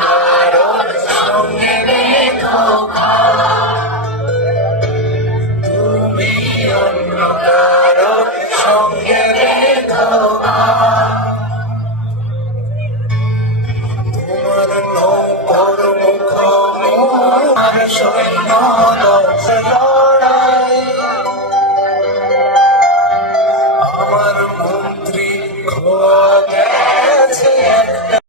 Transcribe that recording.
কারোর সঙ্গে ধোঁকা, তুমি অন্য কারোর সঙ্গে ধোঁকা। তোমার নৌকর মুখ, তোমার সৈন্য